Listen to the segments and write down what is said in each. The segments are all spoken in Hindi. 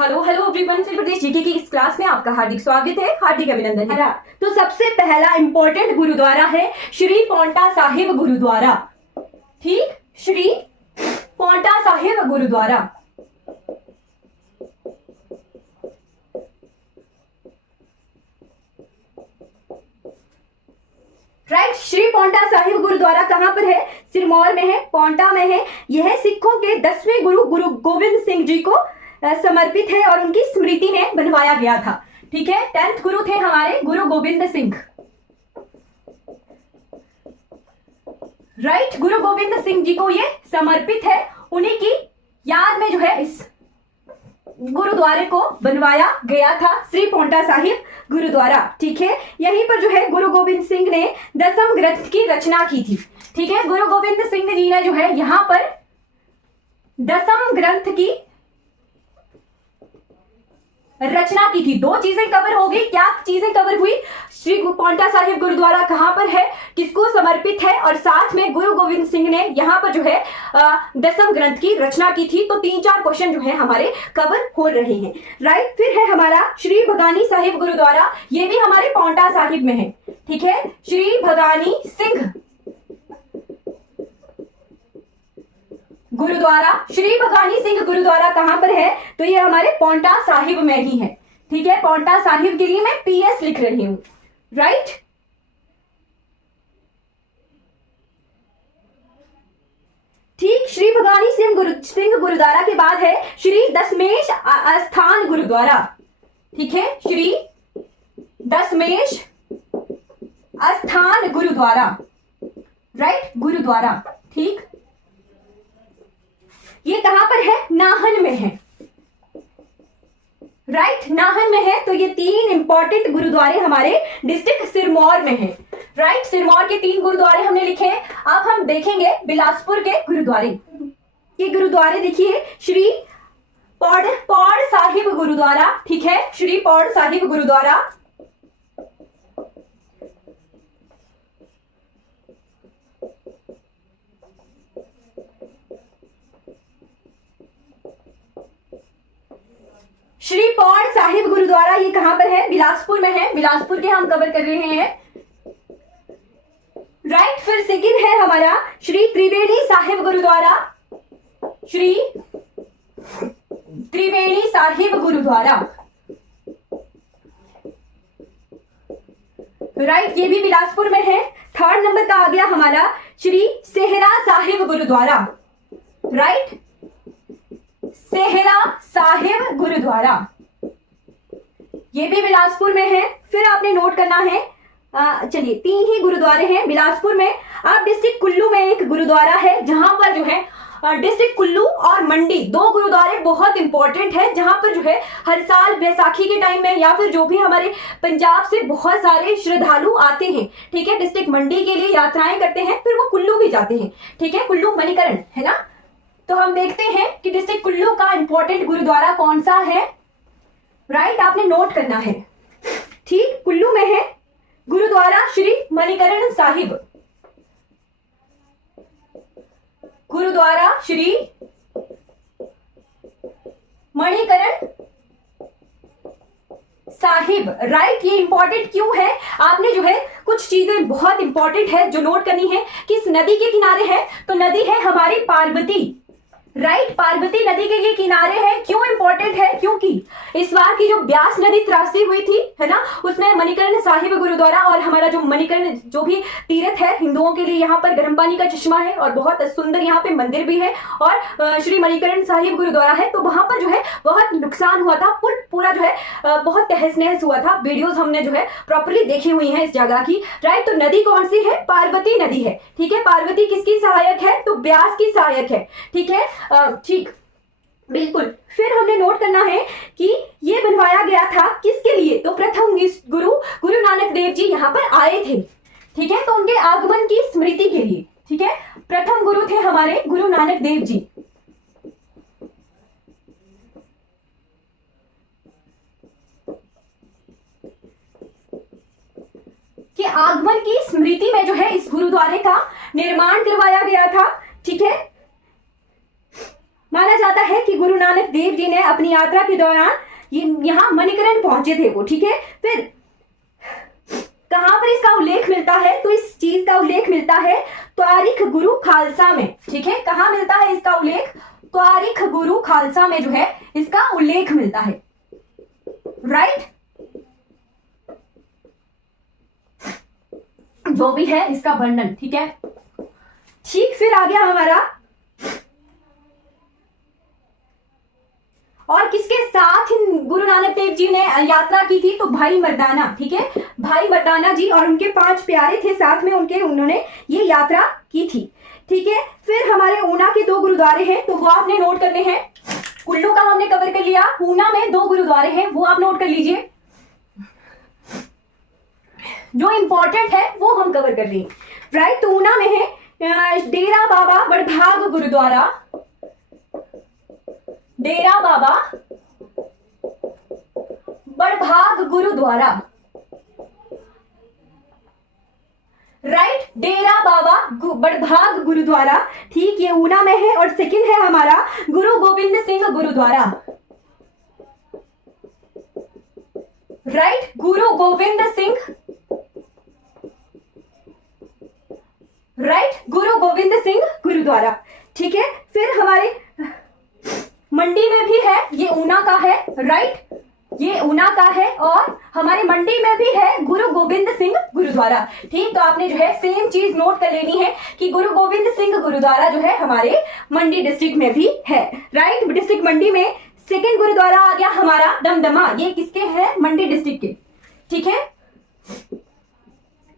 हेलो हेलो एवरीवन, प्रदेश जीके की इस क्लास में आपका हार्दिक स्वागत है, हार्दिक अभिनंदन है। तो सबसे पहला इंपॉर्टेंट गुरुद्वारा है श्री पौंटा साहिब गुरुद्वारा। ठीक, श्री पौंटा साहिब गुरुद्वारा। राइट, श्री पौंटा साहिब गुरुद्वारा कहां पर है? सिरमौर में है, पौंटा में है। यह सिखों के 10वें गुरु गुरु गोविंद सिंह जी को समर्पित है और उनकी स्मृति में बनवाया गया था। ठीक है, 10th गुरु थे हमारे गुरु गोविंद सिंह। राइट, गुरु गोविंद सिंह जी को ये समर्पित है। उन्हीं की याद में जो है इस गुरुद्वारे को बनवाया गया था, श्री पौंटा साहिब गुरुद्वारा। ठीक है, यहीं पर जो है गुरु गोविंद सिंह ने 10वें ग्रंथ की रचना की थी। ठीक है, गुरु गोविंद सिंह जी ने जो है यहां पर 10वें ग्रंथ की रचना की थी। दो चीजें कवर हो गई। क्या चीजें कवर हुई? श्री पौंटा साहिब गुरुद्वारा कहां पर है, किसको समर्पित है, और साथ में गुरु गोविंद सिंह ने यहां पर जो है 10वें ग्रंथ की रचना की थी। तो 3-4 क्वेश्चन जो है हमारे कवर हो रहे हैं। राइट, फिर है हमारा श्री भगानी साहिब गुरुद्वारा। ये भी हमारे पौंटा साहिब में है। ठीक है, श्री भगानी सिंह गुरुद्वारा, श्री भगानी सिंह गुरुद्वारा कहां पर है? तो ये हमारे पौंटा साहिब में ही है। ठीक है, पौंटा साहिब के लिए मैं PS लिख रही हूं। राइट, ठीक, श्री भगानी सिंह गुरुद्वारा के बाद है श्री दशमेश आस्थान गुरुद्वारा। ठीक है, श्री दशमेश आस्थान गुरुद्वारा। राइट, गुरुद्वारा। ठीक, ये कहां पर है? नाहन में है। राइट, नाहन में है। तो ये 3 इंपॉर्टेंट गुरुद्वारे हमारे डिस्ट्रिक्ट सिरमौर में है। राइट, सिरमौर के 3 गुरुद्वारे हमने लिखे। अब हम देखेंगे बिलासपुर के गुरुद्वारे। ये गुरुद्वारे देखिए, श्री पौड़ साहिब गुरुद्वारा। ठीक है, श्री पौड़ साहिब गुरुद्वारा। श्री पौड़ साहिब गुरुद्वारा ये कहां पर है? बिलासपुर में है। बिलासपुर के हम कवर कर रहे हैं। राइट, फिर सेकंड है हमारा श्री त्रिवेणी साहिब गुरुद्वारा। श्री त्रिवेणी साहिब गुरुद्वारा। राइट, ये भी बिलासपुर में है। थर्ड नंबर का आ गया हमारा श्री सेहरा साहिब गुरुद्वारा। राइट, सेहरा साहिब गुरुद्वारा, ये भी बिलासपुर में है। फिर आपने नोट करना है, चलिए 3 ही गुरुद्वारे हैं बिलासपुर में। अब डिस्ट्रिक्ट कुल्लू में एक गुरुद्वारा है, जहां पर जो है डिस्ट्रिक्ट कुल्लू और मंडी 2 गुरुद्वारे बहुत इंपॉर्टेंट है, जहां पर जो है हर साल बैसाखी के टाइम में या फिर जो भी हमारे पंजाब से बहुत सारे श्रद्धालु आते हैं। ठीक है, डिस्ट्रिक्ट मंडी के लिए यात्राएं करते हैं, फिर वो कुल्लू भी जाते हैं। ठीक है, कुल्लू मणिकरण है ना। तो हम देखते हैं कि डिस्ट्रिक्ट कुल्लू का इंपॉर्टेंट गुरुद्वारा कौन सा है। राइट, आपने नोट करना है। ठीक, कुल्लू में है गुरुद्वारा श्री मणिकरण साहिब। गुरुद्वारा श्री मणिकरण साहिब। राइट, ये इंपॉर्टेंट क्यों है? आपने जो है कुछ चीजें बहुत इंपॉर्टेंट है जो नोट करनी है। किस नदी के किनारे है? तो नदी है हमारी पार्वती। राइट, पार्वती नदी के ये किनारे है। क्यों इंपॉर्टेंट है? क्योंकि इस बार की जो ब्यास नदी त्रासदी हुई थी है ना, उसमें मणिकर्ण साहिब गुरुद्वारा और हमारा जो मणिकर्ण जो भी तीर्थ है हिंदुओं के लिए, यहाँ पर गर्म पानी का चश्मा है और बहुत सुंदर यहाँ पे मंदिर भी है और श्री मणिकर्ण साहिब गुरुद्वारा है। तो वहां पर जो है बहुत नुकसान हुआ था, पूरा जो है बहुत तहस नहस हुआ था। वीडियोस हमने जो है प्रॉपरली देखी हुई है इस जगह की। राइट, तो नदी कौन सी है? पार्वती नदी है। ठीक है, पार्वती किसकी सहायक है? तो ब्यास की सहायक है। ठीक है, ठीक, बिल्कुल। फिर हमने नोट करना है कि ये बनवाया गया था किसके लिए? तो प्रथम गुरु नानक देव जी यहाँ पर आए थे। ठीक है, तो उनके आगमन की स्मृति के लिए। ठीक है, प्रथम गुरु थे हमारे गुरु नानक देव जी। कि आगमन की स्मृति में जो है इस गुरुद्वारे का निर्माण करवाया गया था। ठीक है, माना जाता है कि गुरु नानक देव जी ने अपनी यात्रा के दौरान यहाँ मणिकरण पहुंचे थे वो, ठीक है। फिर कहां पर इसका उल्लेख मिलता है, तो इस चीज का उल्लेख मिलता है तारीख गुरु खालसा में, ठीक है। कहां मिलता है इसका उल्लेख, तारीख गुरु खालसा में जो है इसका उल्लेख मिलता है, राइट। जो भी है इसका वर्णन, ठीक है। ठीक, फिर आ गया हमारा, और किसके साथ गुरु नानक देव जी ने यात्रा की थी, तो भाई मर्दाना, ठीक है। भाई मर्दाना जी और उनके 5 प्यारे थे साथ में, उन्होंने ये यात्रा की थी, ठीक है। फिर हमारे ऊना के 2 गुरुद्वारे हैं, तो वो आपने नोट करने हैं। कुल्लू का हमने कवर कर लिया, ऊना में 2 गुरुद्वारे हैं, वो आप नोट कर लीजिए। जो इंपॉर्टेंट है वो हम कवर कर रहे हैं, राइट। तो ऊना में है डेरा बाबा बड़भाग गुरुद्वारा, डेरा बाबा बड़भाग गुरुद्वारा, राइट। डेरा बाबा बड़भाग गुरुद्वारा, ठीक, ये ऊना में है। और सेकंड है हमारा गुरु गोविंद सिंह गुरुद्वारा, राइट, गुरु गोविंद सिंह, राइट, गुरु गोविंद सिंह गुरुद्वारा, ठीक है। फिर हमारे मंडी में भी है, ये ऊना का है, राइट, ये ऊना का है। और हमारे मंडी में भी है गुरु गोविंद सिंह गुरुद्वारा, ठीक। तो आपने जो है सेम चीज नोट कर लेनी है कि गुरु गोविंद सिंह गुरुद्वारा जो है हमारे मंडी डिस्ट्रिक्ट में भी है, राइट। डिस्ट्रिक्ट मंडी में सेकंड गुरुद्वारा आ गया हमारा दमदमा, ये किसके है, मंडी डिस्ट्रिक्ट के, ठीक है।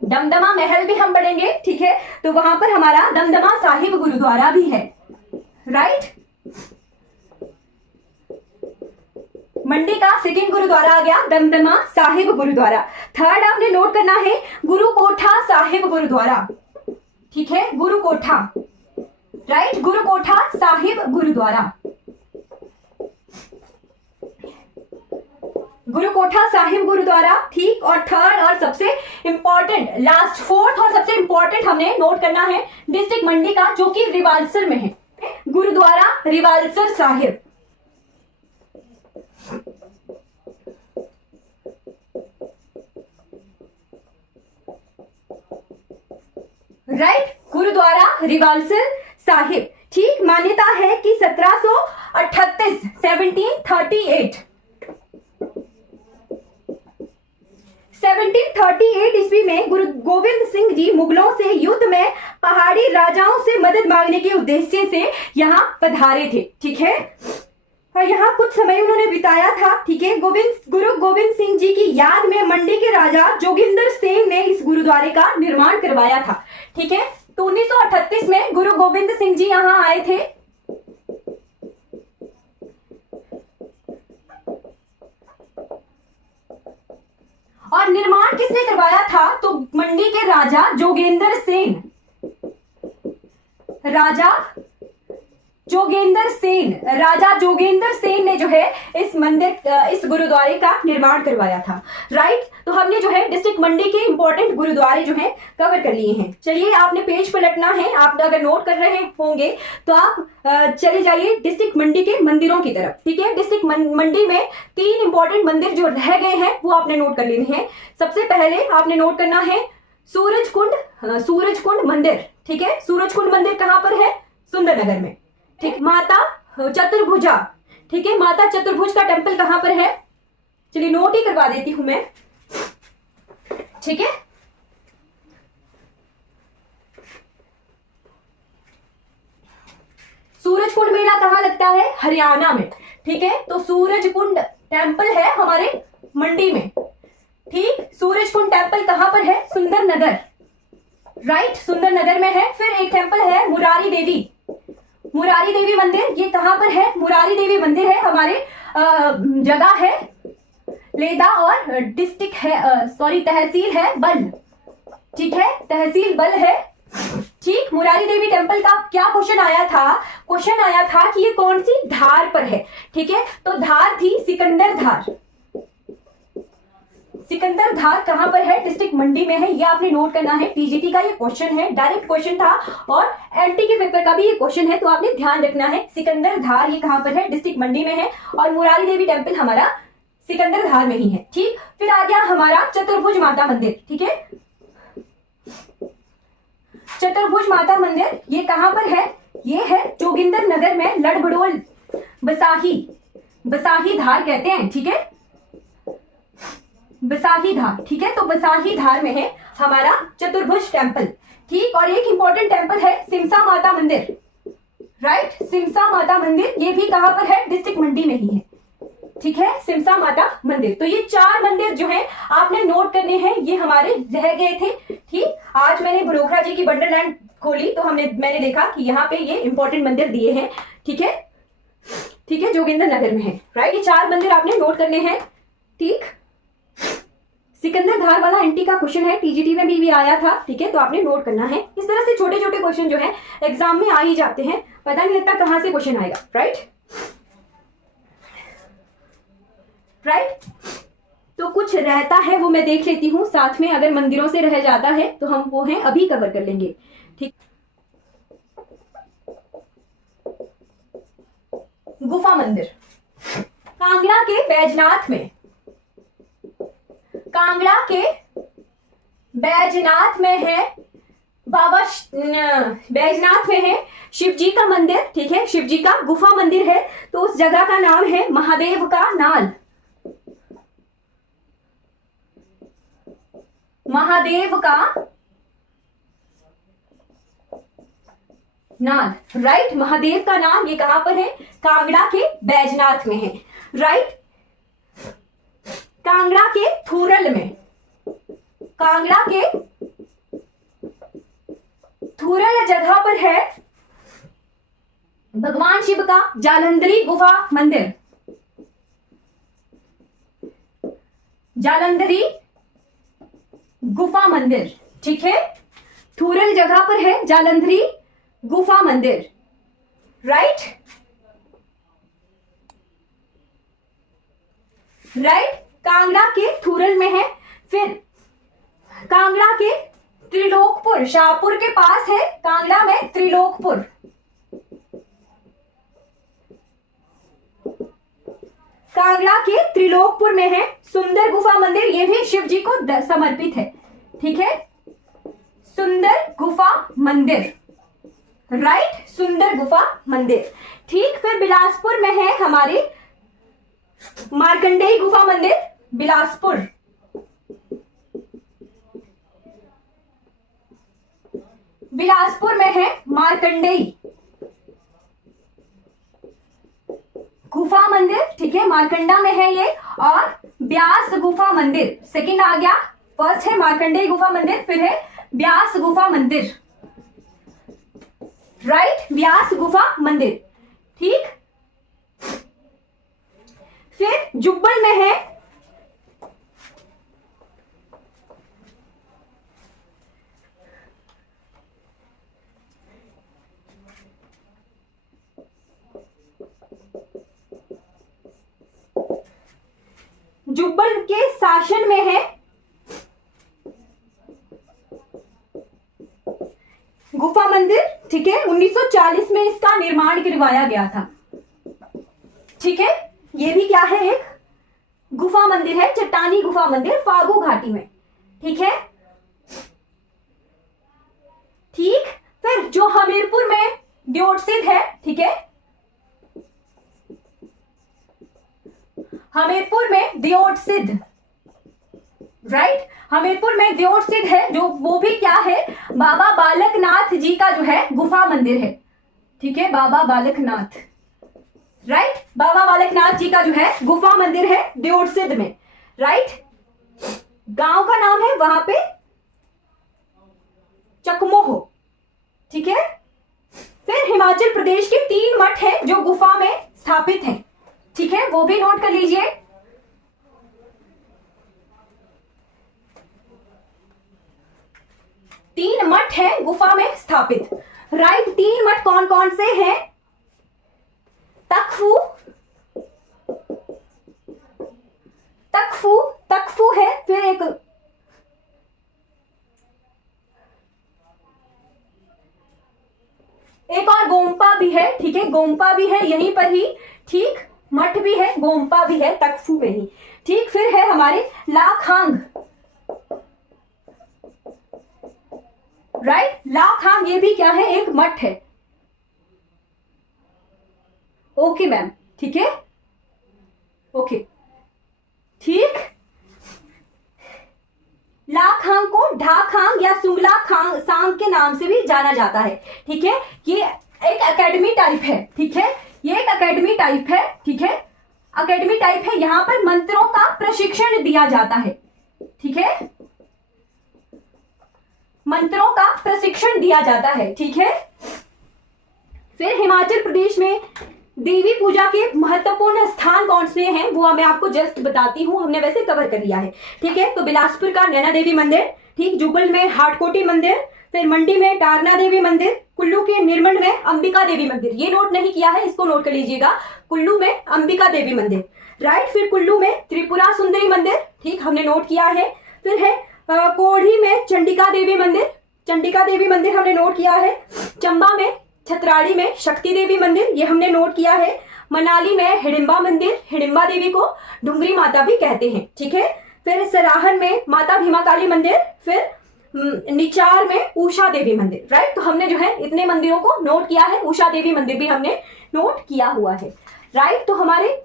दमदमा महल भी हम पढ़ेंगे, ठीक है। तो वहां पर हमारा दमदमा साहिब गुरुद्वारा भी है, राइट। मंडी का सेकंड गुरुद्वारा आ गया दमदमा साहिब गुरुद्वारा। थर्ड आपने नोट करना है गुरु कोठा साहिब गुरुद्वारा, ठीक है, गुरु कोठा, राइट, गुरु कोठा साहिब गुरुद्वारा, गुरु कोठा साहिब गुरुद्वारा, ठीक। और थर्ड और सबसे इंपॉर्टेंट, लास्ट, फोर्थ और सबसे इंपॉर्टेंट हमने नोट करना है डिस्ट्रिक्ट मंडी का, जो कि रिवालसर में है, गुरुद्वारा रिवालसर साहिब, राइट, गुरुद्वारा रिवालसर साहिब, ठीक। मान्यता है कि 1738 1738 ईस्वी में गुरु गोविंद सिंह जी मुगलों से युद्ध में पहाड़ी राजाओं से मदद मांगने के उद्देश्य से यहाँ पधारे थे, ठीक है। और यहाँ कुछ समय उन्होंने बिताया था, ठीक है। गुरु गोविंद सिंह जी की याद में मंडी के राजा जोगिंदर सेन ने इस गुरुद्वारे का निर्माण करवाया था, ठीक है। तो 1938 में गुरु गोविंद सिंह जी यहाँ आए थे, और निर्माण किसने करवाया था, तो मंडी के राजा जोगेंद्र सेन, राजा जोगेंद्र सेन ने जो है इस गुरुद्वारे का निर्माण करवाया था, राइट। तो हमने जो है डिस्ट्रिक्ट मंडी के इंपॉर्टेंट गुरुद्वारे जो है कवर कर लिए हैं। चलिए, आपने पेज पलटना है, आप अगर नोट कर रहे होंगे तो आप चले जाइए डिस्ट्रिक्ट मंडी के मंदिरों की तरफ, ठीक है। डिस्ट्रिक्ट मंडी में 3 इंपॉर्टेंट मंदिर जो रह गए हैं वो आपने नोट कर लेने हैं। सबसे पहले आपने नोट करना है सूरजकुंड मंदिर, ठीक है। सूरजकुंड मंदिर कहां पर है, सुंदरनगर में, ठीक। माता चतुर्भुजा, ठीक है, माता चतुर्भुज का टेम्पल कहां पर है, चलिए नोट ही करवा देती हूं मैं, ठीक है। सूरजकुंड मेला कहां लगता है, हरियाणा में, ठीक है। तो सूरजकुंड टेम्पल है हमारे मंडी में, ठीक। सूरजकुंड टेम्पल कहां पर है, सुंदरनगर, राइट, सुंदरनगर में है। फिर एक टेम्पल है मुरारी देवी मंदिर, ये कहां पर है, मुरारी देवी मंदिर है हमारे जगह है लेदा, और डिस्ट्रिक्ट है तहसील है बल, ठीक है, तहसील बल है, ठीक। मुरारी देवी टेम्पल का क्या क्वेश्चन आया था कि ये कौन सी धार पर है, ठीक है। तो धार थी सिकंदर धार, सिकंदर धार कहां पर है? डिस्ट्रिक्ट मंडी में है। ये आपने नोट करना है। टीजीटी का ये क्वेश्चन है, डायरेक्ट क्वेश्चन था और एलटी के पेपर का भी ये क्वेश्चन है, तो आपने ध्यान रखना है। सिकंदर धार ये कहां पर है? डिस्ट्रिक्ट मंडी में है और मुरारी देवी टेम्पल हमारा सिकंदर धार में ही है। ठीक, फिर आ गया हमारा चतुर्भुज माता मंदिर। ठीक है, चतुर्भुज माता मंदिर ये कहां पर है? ये है जोगिंदर नगर में, लड़भड़ोल बसाही धार कहते हैं। ठीक है, बसाही धार। ठीक है, तो बसाही धार में है हमारा चतुर्भुज टेम्पल। ठीक, और एक इंपॉर्टेंट टेम्पल है सिमसा माता मंदिर। राइट, सिमसा माता मंदिर ये भी कहां पर है? डिस्ट्रिक्ट मंडी में ही है। ठीक है, सिमसा माता मंदिर। तो ये 4 मंदिर जो है आपने नोट करने हैं, ये हमारे रह गए थे। ठीक, आज मैंने बड़ोखरा जी की वंडरलैंड खोली तो मैंने देखा कि यहाँ पे ये इंपॉर्टेंट मंदिर दिए हैं। ठीक है, ठीक है, जोगिंदर नगर में है। राइट, ये 4 मंदिर आपने नोट करने हैं। ठीक, सिकंदर धार वाला एनटी का क्वेश्चन है, टीजीटी में भी आया था। ठीक है, तो आपने नोट करना है। इस तरह से छोटे छोटे क्वेश्चन जो है एग्जाम में आ ही जाते हैं, पता नहीं लगता कहां से क्वेश्चन आएगा। राइट, तो कुछ रहता है वो मैं देख लेती हूँ साथ में, अगर मंदिरों से रह जाता है तो हम वो हैं अभी कवर कर लेंगे। ठीक, गुफा मंदिर कांगड़ा के बैजनाथ में, कांगड़ा के बैजनाथ में है बाबा, बैजनाथ में है शिव जी का मंदिर। ठीक है, शिव जी का गुफा मंदिर है, तो उस जगह का नाम है महादेव का नाल। महादेव का नाल। राइट, महादेव का नाम ये कहां पर है? कांगड़ा के बैजनाथ में है। राइट, कांगड़ा के थूरल में, कांगड़ा के थूरल जगह पर है भगवान शिव का जालंधरी गुफा मंदिर। जालंधरी गुफा मंदिर। ठीक है, थूरल जगह पर है जालंधरी गुफा मंदिर। राइट, राइट, कांगड़ा के थूरल में है। फिर कांगड़ा के त्रिलोकपुर, शाहपुर के पास है कांगड़ा में त्रिलोकपुर। कांगड़ा के त्रिलोकपुर में है सुंदर गुफा मंदिर, ये भी शिव जी को समर्पित है। ठीक है, सुंदर गुफा मंदिर। राइट, सुंदर गुफा मंदिर। ठीक, फिर बिलासपुर में है हमारे मार्कंडेय गुफा मंदिर, बिलासपुर। बिलासपुर में है मार्कंडेय गुफा मंदिर। ठीक है, मार्कंडा में है ये। और ब्यास गुफा मंदिर सेकंड आ गया, फर्स्ट है मार्कंडेय गुफा मंदिर, फिर है ब्यास गुफा मंदिर। राइट, व्यास गुफा मंदिर। ठीक, फिर जुब्बल में है जुब्बल के शासन में है गुफा मंदिर। ठीक है, 1940 में इसका निर्माण करवाया गया था। ठीक है, ये भी क्या है? एक गुफा मंदिर है, चट्टानी गुफा मंदिर, फागू घाटी में। ठीक है, ठीक, फिर जो हमीरपुर में दियोटसिद्ध है। ठीक है, हमीरपुर में दियोटसिद्ध। राइट, हमीरपुर में दियोटसिद्ध है, जो वो भी क्या है? बाबा बालकनाथ जी का जो है गुफा मंदिर है। ठीक है, बाबा बालकनाथ। राइट, बाबा बालकनाथ जी का जो है गुफा मंदिर है दियोटसिद्ध में। राइट, गांव का नाम है वहां पे चकमोह। ठीक है, फिर हिमाचल प्रदेश के 3 मठ है जो गुफा में स्थापित हैं। ठीक है, वो भी नोट कर लीजिए। तीन मठ है गुफा में स्थापित। राइट, 3 मठ कौन कौन से हैं? तकफू, तकफू, तकफू है, फिर गोम्पा भी है यहीं पर ही, ठीक, मठ भी है, गोम्पा भी है तकफू में ही, ठीक। फिर है हमारे लाखांग, राइट, लाखांग ये भी क्या है, एक मठ है। ओके मैम, ठीक है, ओके, ठीक। लाखांग को ढाखांग या सुंगला खांग सांग के नाम से भी जाना जाता है, ठीक है। ये एक एकेडमी टाइप है, ठीक है, ये एक एकेडमी टाइप है, ठीक है, एकेडमी टाइप है। यहां पर मंत्रों का प्रशिक्षण दिया जाता है, ठीक है, मंत्रों का प्रशिक्षण दिया जाता है, ठीक है। फिर हिमाचल प्रदेश में देवी पूजा के महत्वपूर्ण स्थान कौन से हैं वो मैं आपको जस्ट बताती हूँ, हमने वैसे कवर कर लिया है, ठीक है। तो बिलासपुर का नैना देवी मंदिर, ठीक, जुगल में हाटकोटी मंदिर, फिर मंडी में टारना देवी मंदिर, कुल्लू के निर्मंड में अंबिका देवी मंदिर, ये नोट नहीं किया है इसको नोट कर लीजिएगा, कुल्लू में अंबिका देवी मंदिर, राइट। फिर कुल्लू में त्रिपुरा सुंदरी मंदिर, ठीक, हमने नोट किया है। फिर है कोढ़ी में चंडिका देवी मंदिर, चंडिका देवी मंदिर हमने नोट किया है। चंबा में छतराड़ी में शक्ति देवी मंदिर, ये हमने नोट किया है। मनाली में हिडिंबा मंदिर, हिडिंबा देवी को डुंगरी माता भी कहते हैं, ठीक है। फिर सराहन में माता भीमा काली मंदिर, फिर निचार में उषा देवी मंदिर, राइट। तो हमने जो है इतने मंदिरों को नोट किया है, उषा देवी मंदिर भी हमने नोट किया हुआ है, राइट। तो हमारे,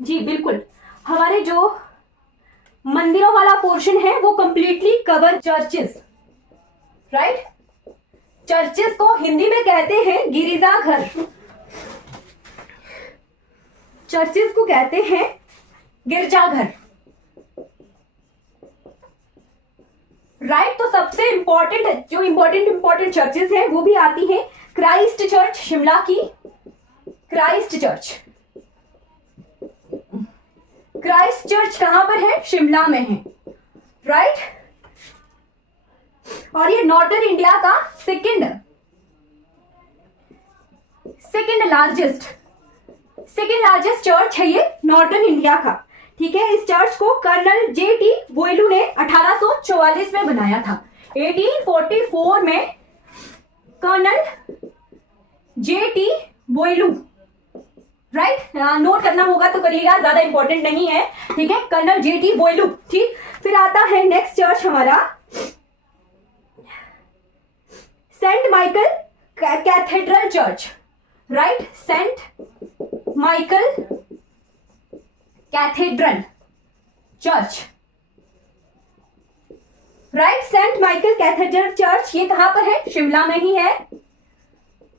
जी बिल्कुल, हमारे जो मंदिरों वाला पोर्शन है वो completely cover churches, right. Churches को हिंदी में कहते हैं गिरिजाघर, चर्चेस को कहते हैं गिरजाघर, राइट। तो सबसे इंपॉर्टेंट जो इंपॉर्टेंट चर्चेस हैं वो भी आती हैं क्राइस्ट चर्च शिमला की, क्राइस्ट चर्च, क्राइस्ट चर्च कहां पर है, शिमला में है, राइट। और ये नॉर्दर्न इंडिया का सेकंड लार्जेस्ट चर्च है ये नॉर्दर्न इंडिया का, ठीक है। इस चर्च को कर्नल J.T. बोयलू ने 1844 में बनाया था, 1844 में कर्नल J.T. बोयलू, राइट, नोट करना होगा तो करिएगा, ज्यादा इंपॉर्टेंट नहीं है, ठीक है, कर्नल J.T. बोयलू, ठीक। फिर आता है नेक्स्ट चर्च हमारा saint Michael cathedral church, right, saint Michael cathedral church, right, saint Michael cathedral church, ये कहां पर है, शिमला में ही है,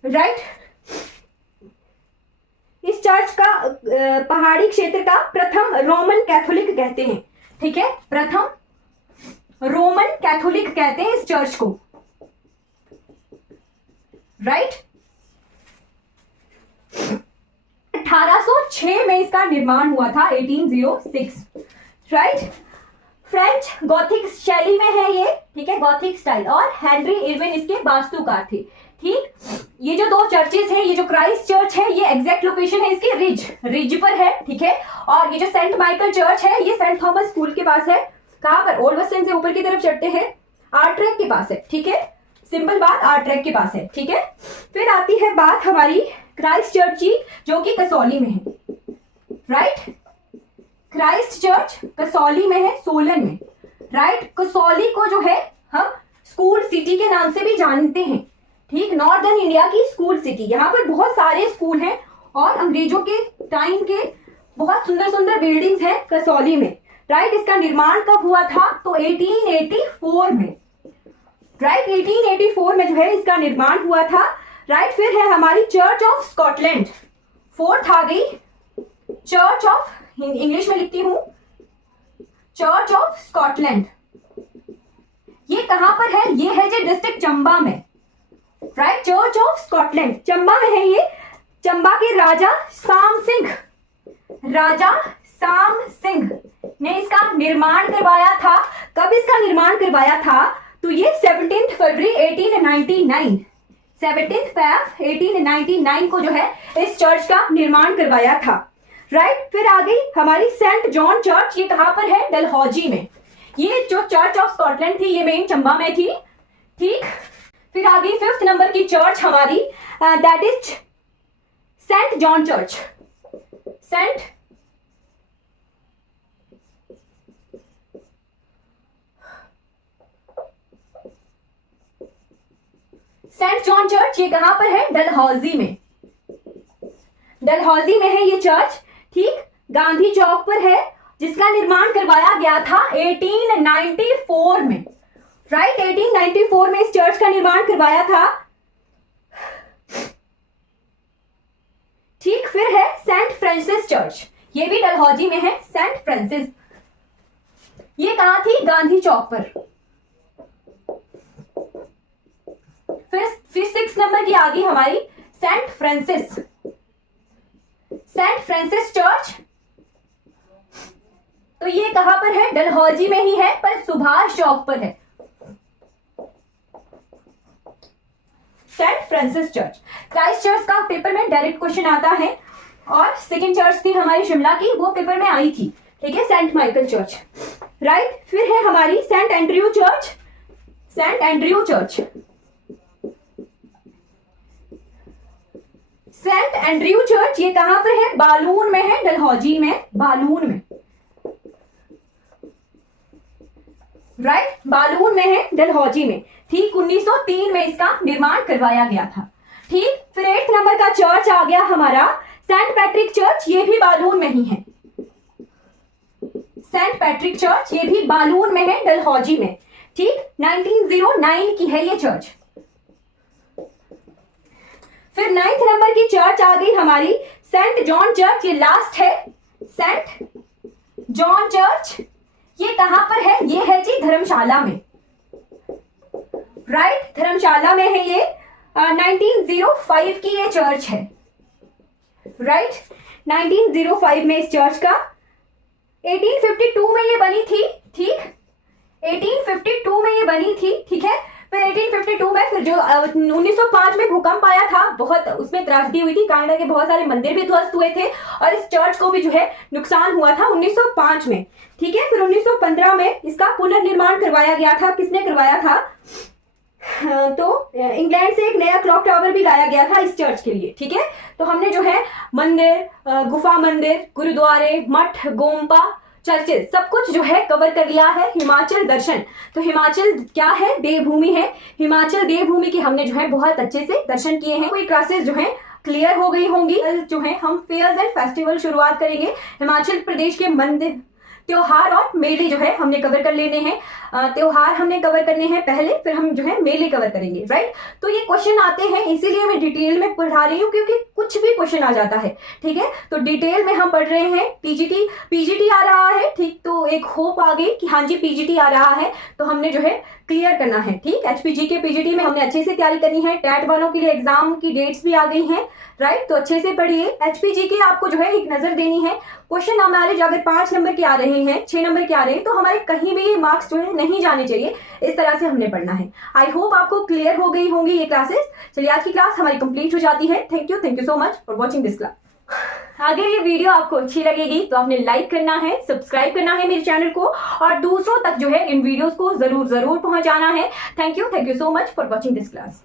राइट। इस चर्च का पहाड़ी क्षेत्र का प्रथम रोमन कैथोलिक कहते हैं, ठीक है, प्रथम रोमन कैथोलिक कहते हैं इस चर्च को, राइट। 1806 में इसका निर्माण हुआ था, 1806, राइट। फ्रेंच गॉथिक शैली में है ये, ठीक है, गॉथिक स्टाइल, और हेनरी इरविन इसके वास्तुकार थे, ठीक। ये जो दो चर्चेस हैं, ये जो क्राइस्ट चर्च है ये एग्जैक्ट लोकेशन है इसकी रिज पर है, ठीक है। और ये जो सेंट माइकल चर्च है ये सेंट थॉमस स्कूल के पास है, कहां पर, ओल्ड बस स्टैंड से ऊपर की तरफ चढ़ते हैं, आर ट्रैक के पास है, ठीक है, सिंपल बात, आर ट्रैक के पास है, ठीक है। फिर आती है बात हमारी क्राइस्ट चर्च की, जो कि कसौली में है, राइट, क्राइस्ट चर्च कसौली में है, सोलन में, राइट। कसौली को जो है हम स्कूल सिटी के नाम से भी जानते हैं, ठीक, नॉर्दर्न इंडिया की स्कूल सिटी, यहाँ पर बहुत सारे स्कूल हैं और अंग्रेजों के टाइम के बहुत सुंदर सुंदर बिल्डिंग्स हैं कसौली में, राइट। इसका निर्माण कब हुआ था, तो 1884 में, राइट, 1884 में जो है इसका निर्माण हुआ था, राइट। फिर है हमारी चर्च ऑफ स्कॉटलैंड, फोर्थ आ गई चर्च ऑफ, इंग्लिश में लिखती हूं, चर्च ऑफ स्कॉटलैंड, ये कहां पर है, ये है जो डिस्ट्रिक्ट चंबा में, right, church of Scotland Chamba में है ये। चंबा के राजा साम सिंह ने इसका निर्माण करवाया था। कब इसका निर्माण करवाया था, तो ये 17 फरवरी 1899, 17 फरवरी 1899 को जो है इस चर्च का निर्माण करवाया था, राइट। फिर आ गई हमारी सेंट जॉन चर्च, ये कहां पर है, डलहौजी में। ये जो चर्च ऑफ स्कॉटलैंड थी ये मेन चंबा में थी, ठीक। फिर आ गई 5th नंबर की चर्च हमारी, that is saint John church. Saint John church, ये कहां पर है? डलहौजी में। डलहौजी में है ये चर्च, ठीक, गांधी चौक पर है, जिसका निर्माण करवाया गया था 1894 में, राइट, 1894 में इस चर्च का निर्माण करवाया था, ठीक। फिर है सेंट फ्रांसिस चर्च, ये भी डलहौजी में है, सेंट फ्रांसिस। ये कहां थी? गांधी चौक पर। फिर 6 नंबर की आ गई हमारी सेंट फ्रांसिस चर्च। तो ये कहां पर है? डलहौजी में ही है, पर सुभाष चौक पर है, saint Francis church. Christ church का पेपर में डायरेक्ट क्वेश्चन आता है, और सेकेंड चर्च थी हमारी शिमला की, वो पेपर में आई थी, ठीक है, सेंट माइकल चर्च, राइट। फिर है हमारी saint Andrew church, saint Andrew church, ये कहां पर है? बालून में है, डलहौजी में, बालून में, राइट, बालून में है, डलहौजी में, ठीक। 1903 में इसका निर्माण करवाया गया था, ठीक। फिर 8th नंबर का चर्च आ गया हमारा सेंट पैट्रिक चर्च, ये भी बालून में ही है, सेंट पैट्रिक चर्च, ये भी बालून में है, डलहौजी में, ठीक। 1909 की है ये चर्च। फिर 9th नंबर की चर्च आ गई हमारी सेंट जॉन चर्च, ये लास्ट है, सेंट जॉन चर्च। ये कहां पर है? ये है जी धर्मशाला में, राइट, धर्मशाला में है ये। 1905 की ये चर्च है, राइट, 1905 में इस चर्च का, 1852 में ये बनी थी, ठीक, 1852 में ये बनी थी, ठीक है। फिर 1852 में, फिर जो 1905 में भूकंप आया था, बहुत उसमें त्रासदी हुई थी, कनाडा के बहुत सारे मंदिर भी ध्वस्त हुए थे, और इस चर्च को भी जो है नुकसान हुआ था 1905 में, ठीक है। फिर 1915 में इसका पुनर्निर्माण करवाया गया था, किसने करवाया था? तो इंग्लैंड से एक नया क्लॉक टावर भी लाया गया था इस चर्च के लिए, ठीक है। तो हमने जो है मंदिर, गुफा मंदिर, गुरुद्वारे, मठ, गोम्पा, चर्चेज, सब कुछ जो है कवर कर लिया है। हिमाचल दर्शन, तो हिमाचल क्या है? देवभूमि है, हिमाचल देवभूमि की हमने जो है बहुत अच्छे से दर्शन किए हैं। कोई क्लासेस जो है क्लियर हो गई होंगी। जो है हम फेयर्स एंड फेस्टिवल शुरुआत करेंगे। हिमाचल प्रदेश के मंदिर, त्योहार और मेले जो है हमने कवर कर लेने हैं। त्योहार हमने कवर करने हैं पहले, फिर हम जो है मेले कवर करेंगे, राइट। तो ये क्वेश्चन आते हैं, इसीलिए मैं डिटेल में पढ़ा रही हूँ, क्योंकि कुछ भी क्वेश्चन आ जाता है, ठीक है। तो डिटेल में हम पढ़ रहे हैं। पीजीटी आ रहा है, ठीक, तो एक होप आ गई कि हाँ जी पीजीटी आ रहा है, तो हमने जो है क्लियर करना है, ठीक। एचपीजी के पीजीटी में हमने अच्छे से तैयारी करनी है। टैट वालों के लिए एग्जाम की डेट्स भी आ गई हैं, राइट, तो अच्छे से पढ़िए। एचपीजी के आपको जो है एक नजर देनी है। क्वेश्चन हमारे अगर 5 नंबर के आ रहे हैं, 6 नंबर के आ रहे हैं, तो हमारे कहीं भी ये मार्क्स जो है नहीं जाने चाहिए। इस तरह से हमने पढ़ना है। आई होप आपको क्लियर हो गई होंगी ये क्लासेस। चलिए आज की क्लास हमारी कंप्लीट हो जाती है। Thank you so much for watching this class. अगर ये वीडियो आपको अच्छी लगेगी तो आपने लाइक करना है, सब्सक्राइब करना है मेरे चैनल को, और दूसरों तक जो है इन वीडियोस को जरूर पहुंचाना है। Thank you so much for watching this class.